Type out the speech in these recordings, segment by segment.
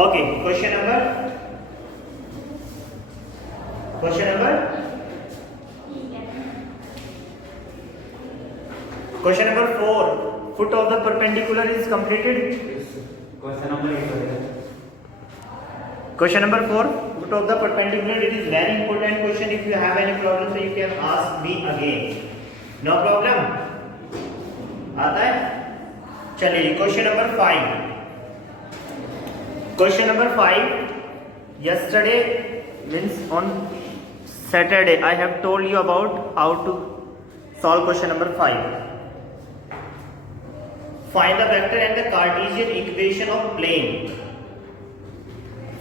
Okay, question number 4, foot of the perpendicular is completed. Question number 4, foot of the perpendicular. It is very important question. If you have any problem, so you can ask me again. No problem. आता है? चलिए, question number 5. Question number 5. Yesterday means on Saturday I have told you about how to solve question number 5. Find the vector and the Cartesian equation of plane.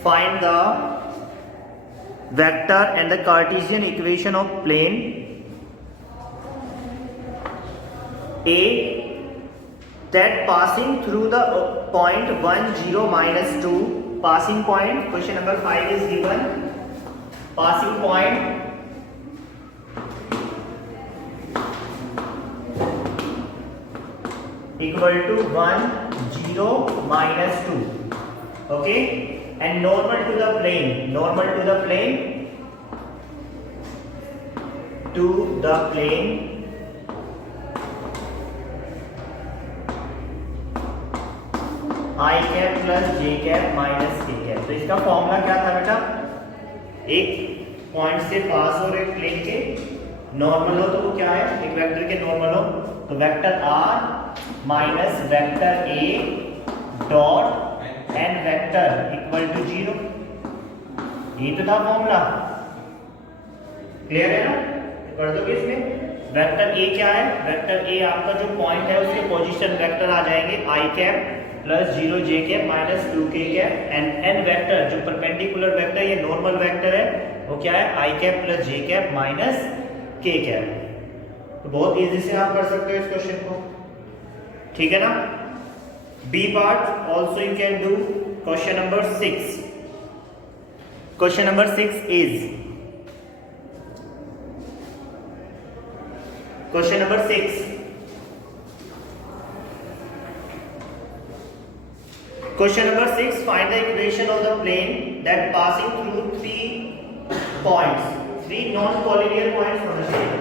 Find the vector and the Cartesian equation of plane A that passing through the point 1 0 minus 2. Passing point, question number 5 is given. Passing point equal to 1 0 minus 2. Okay, and normal to the plane I cap plus J cap minus के cap. तो इसका formula क्या था बेटा? एक point से पास हो रहे प्लेन के नॉर्मल हो तो वो क्या है? एक वेक्टर के नॉर्मल हो तो vector R minus vector A dot N vector equal to 0. ये तो था फॉर्मूला. क्लियर है ना? कर दोगे इसमें. वेक्टर ए क्या है? वेक्टर ए आपका जो पॉइंट है उसके पोजीशन वेक्टर आ जाएंगे आई कैप प्लस 0 जे कैप माइनस 2 के कैप एंड एन वेक्टर जो परपेंडिकुलर वेक्टर ये नॉर्मल वेक्टर है वो क्या है? आई कैप प्लस जे कैप माइनस के कैप. तो बहुत इजी से आप कर सकते हो इस क्वेश्चन को. ठीक है ना? B part also you can do. Question number 6. Question number 6 is question number 6. Question number 6. Find the equation of the plane that passing through 3 points. 3 non-collinear points होना चाहिए.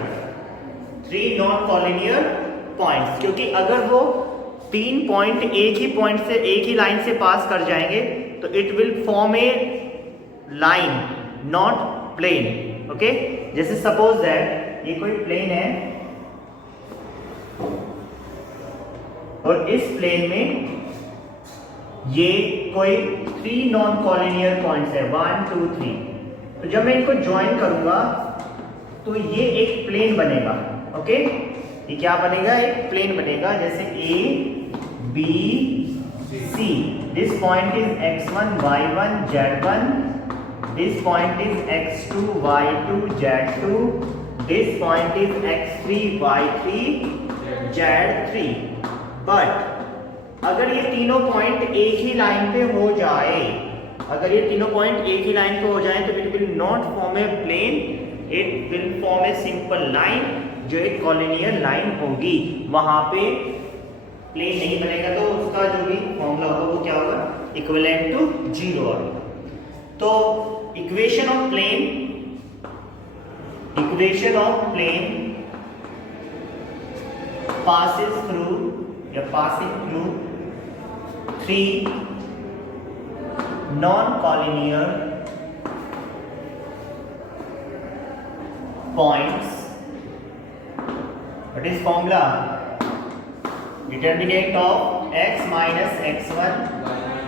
3 non-collinear points. क्योंकि अगर वो 3 पॉइंट एक ही पॉइंट से एक ही line से पास कर जाएंगे तो it will form a line not plane. Okay, जैसे सपोज दैट ये कोई प्लेन है और इस प्लेन में ये कोई 3 नॉन कॉलिनियर पॉइंट्स है 1 2 3. तो जब मैं इनको ज्वाइन करूंगा तो ये एक प्लेन बनेगा. ओके, ये क्या बनेगा? एक प्लेन बनेगा. जैसे A B C. This point is x1 y1 z1. This point is x2 y2 z2. This point is x3 y3 z3. But अगर ये तीनों पॉइंट एक ही लाइन पे हो जाए तो it will not form a plane. It will form a simple line जो एक कॉलिनियर लाइन होगी. वहां पे प्लेन नहीं बनेगा तो उसका जो भी फॉर्मूला होगा वो क्या होगा? इक्विवेलेंट टू 0 होगा. तो equation of plane passes through 3 non-collinear points. What is formula? Determinant of x minus x1,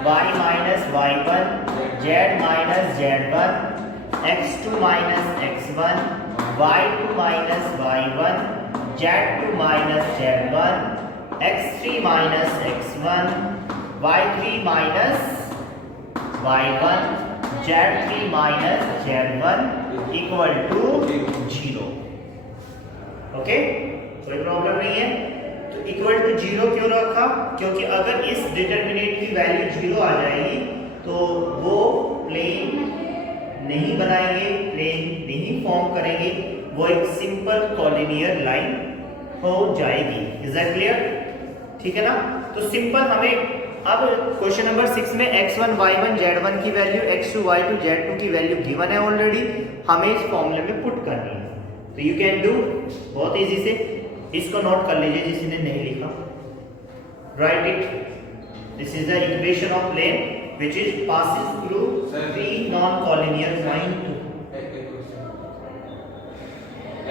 y minus y1, z minus z1, x2 minus x1, y2 minus y1, z2 minus z1, x3 minus x1, y3 minus y1, z3 minus z1 equal to 0. Okay, कोई problem नहीं है. तो equal to 0 क्यों रखा? क्योंकि अगर इस determinant की वैल्यू 0 आ जाएगी तो वो प्लेन नहीं बनाएंगे, प्लेन नहीं फॉर्म करेंगे, वो एक सिंपल कॉलिनियर लाइन हो जाएगी. Is that clear? ठीक है ना? तो सिंपल हमें अब क्वेश्चन नंबर 6 में x1 y1 z1 की वैल्यू x2 y2 z2 की वैल्यू गिवन है ऑलरेडी, हमें इस फॉर्मूले में पुट करनी है। तो यू कैन डू बहुत इजी से, इसको नोट कर लीजिए जिसने नहीं लिखा, write it. This is the equation of plane which is passes through three non collinear point.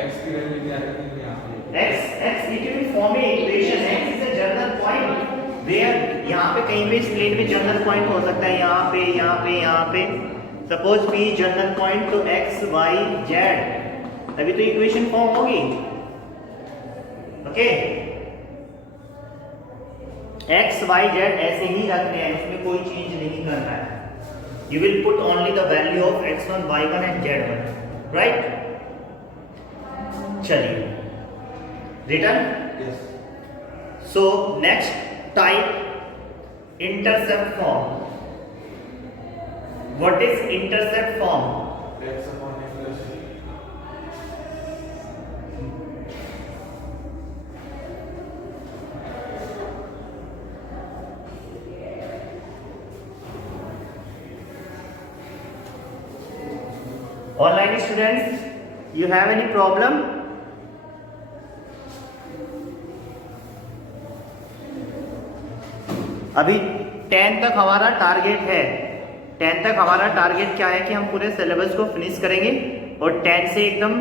x की वैल्यू क्या है यहाँ पे? x it will form a equation। x is a general point where यहाँ पे कहीं भी इस प्लेन में जनरल पॉइंट हो सकता है, यहाँ पे यहाँ पे यहाँ पे। सपोज P जनरल पॉइंट तो x y z, तभी तो इक्वेशन फॉर्म होगी। ओके, x y z ऐसे ही रखने हैं, इसमें कोई चेंज नहीं करना है। You will put only the value of x1 y1 and z1, right. चलिए, return. Yes. So next type, intercept form. What is intercept form? X upon x plus c. Online students, you have any problem? अभी 10 तक हमारा target है। 10 तक हमारा target क्या है कि हम पूरे सिलेबस को फिनिश करेंगे और 10 से एकदम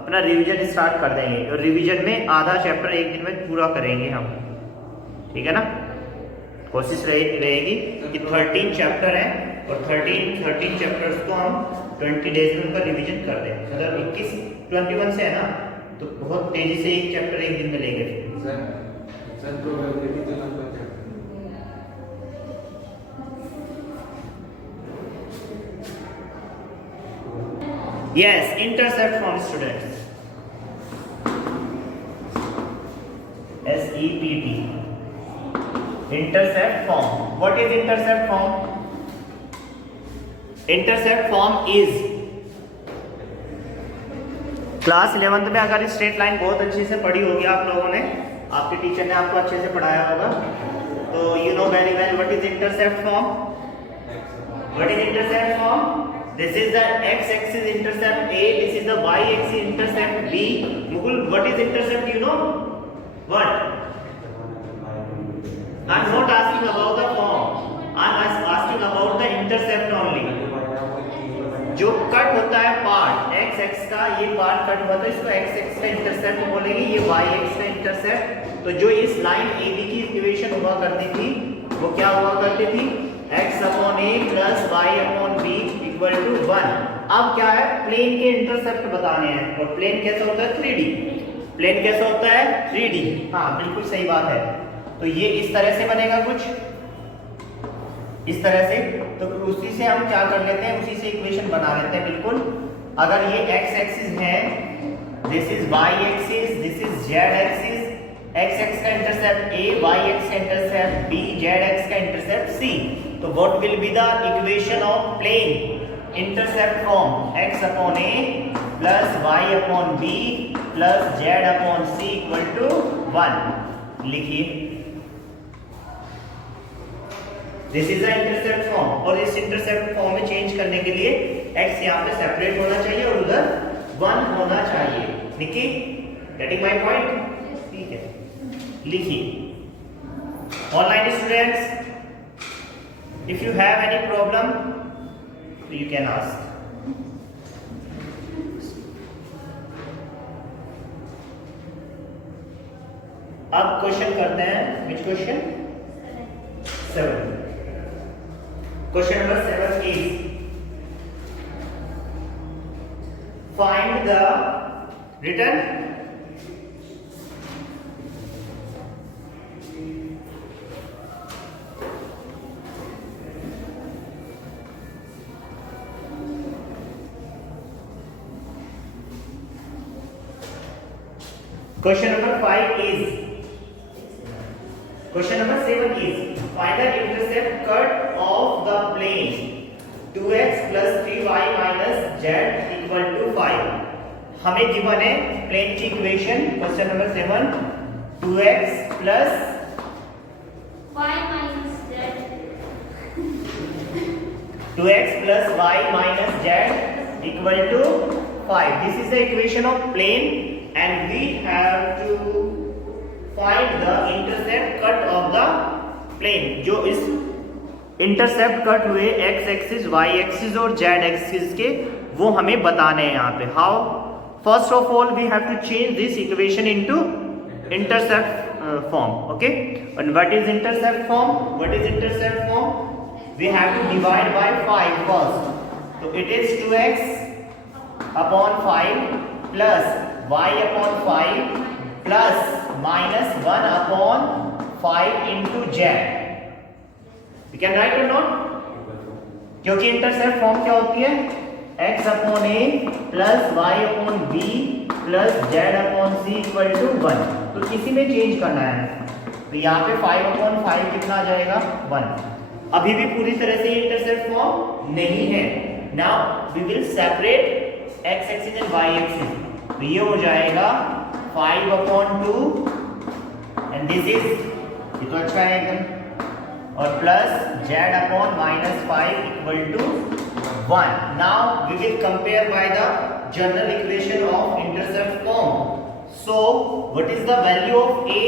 अपना रिवीजन स्टार्ट कर देंगे, और रिवीजन में आधा चैप्टर एक दिन में पूरा करेंगे हम, ठीक है ना। कोशिश रहेगी कि 13 चैप्टर हैं और 13 चैप्टर्स को हम 20 डेज में उनका रिवीजन कर दें। मतलब 21 से है ना, तो बहुत तेजी से एक चैप्टर एक दिन में लेंगे। सर प्रोबेबिलिटी तो नंबर क्या? Yes, intercept form students. SEPT. Intercept form. What is intercept form? Intercept form is, class 11th में अगर स्ट्रेट लाइन बहुत अच्छे से पढ़ी होगी आप लोगों ने, आपके टीचर ने आपको अच्छे से पढ़ाया होगा, तो you know very well what is intercept form. What is intercept form? This is the x-axis intercept A. This is the y-axis intercept B. Mukul, what is intercept? You know what? I'm not asking about the form. I'm asking about the intercept only. जो cut होता है part x x का, ये part cut हुआ तो इसको x x का intercept बोलेंगे, ये y x का इंटरसेप्ट। तो जो इस लाइन AB की इक्वेशन हुआ करती थी वो क्या हुआ करती थी? x upon a plus y upon b equal to 1। अब क्या है, प्लेन के इंटरसेप्ट बताने हैं, और प्लेन कैसा होता है? 3D। प्लेन कैसा होता है? 3D। हाँ बिल्कुल सही बात है। तो ये इस तरह से बनेगा कुछ इस तरह से, तो उसी से हम क्या कर लेते हैं, उसी से इक्वेशन बना लेते हैं बिल्कुल। अगर ये x एक्सिस है, this is y axis, this is z axis, x x का इंटरसेप्ट a, y एक्स का इंटरसेप्ट b, z एक्स का इंटरसेप्ट c। तो what will be the equation of plane intercept form? x upon a plus y upon b plus z upon c equal to 1। लिखिए, this is the intercept form. और इस intercept form में change करने के लिए x यहाँ पे separate होना चाहिए और उधर 1 होना चाहिए। लिखिए, गेटिंग माय पॉइंट? ठीक है, लिखिए। Online students, if you have any problem you can ask। अब क्वेश्चन करते हैं, which question? 7। Question number 7 is find the written Question number 5 is, question number 7 is find the intercept cut of the plane 2x plus 3y minus z equal to 5। हमें given है plane की equation, question number 7, 2x plus 5 minus 2x plus y minus z equal to 5. This is the equation of plane and we have to find the intercept cut of the plane. जो इस intercept cut हुए x axis y axis और z axis के वो हमें बताने हैं यहाँ पे. How? First of all we have to change this equation into intercept form. Okay, and what is intercept form? We have to divide by 5 first. So it is 2x upon 5 plus y upon 5 plus minus 1 upon 5 into z. We can write or not? क्योंकि intercept form क्या होती है? x upon a plus y upon b plus z upon c equal to 1. तो किसी में change करना है तो यहाँ पे 5 upon 5 कितना आ जाएगा? 1. अभी भी पूरी तरह से इंटरसेप्ट फॉर्म नहीं है. Now we will separate x axis and y axis. तो ये हो जाएगा 5 upon 2 एंड दिस इज ये तो अच्छा है एकदम और plus z upon minus 5 equal to 1. Now we will compare by the general equation of intercept form. So what is the value of a?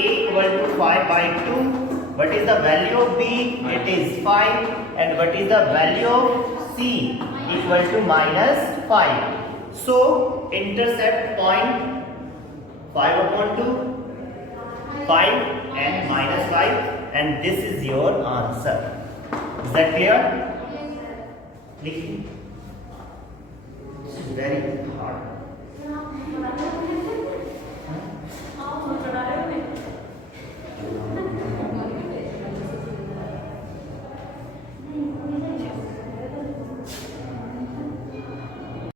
A equal to 5 by 2. What is the value of b? It is 5. And what is the value of c? Equal to minus 5. So intercept point 5 upon 2, 5 and minus 5, and this is your answer. Is that clear? This is very hard.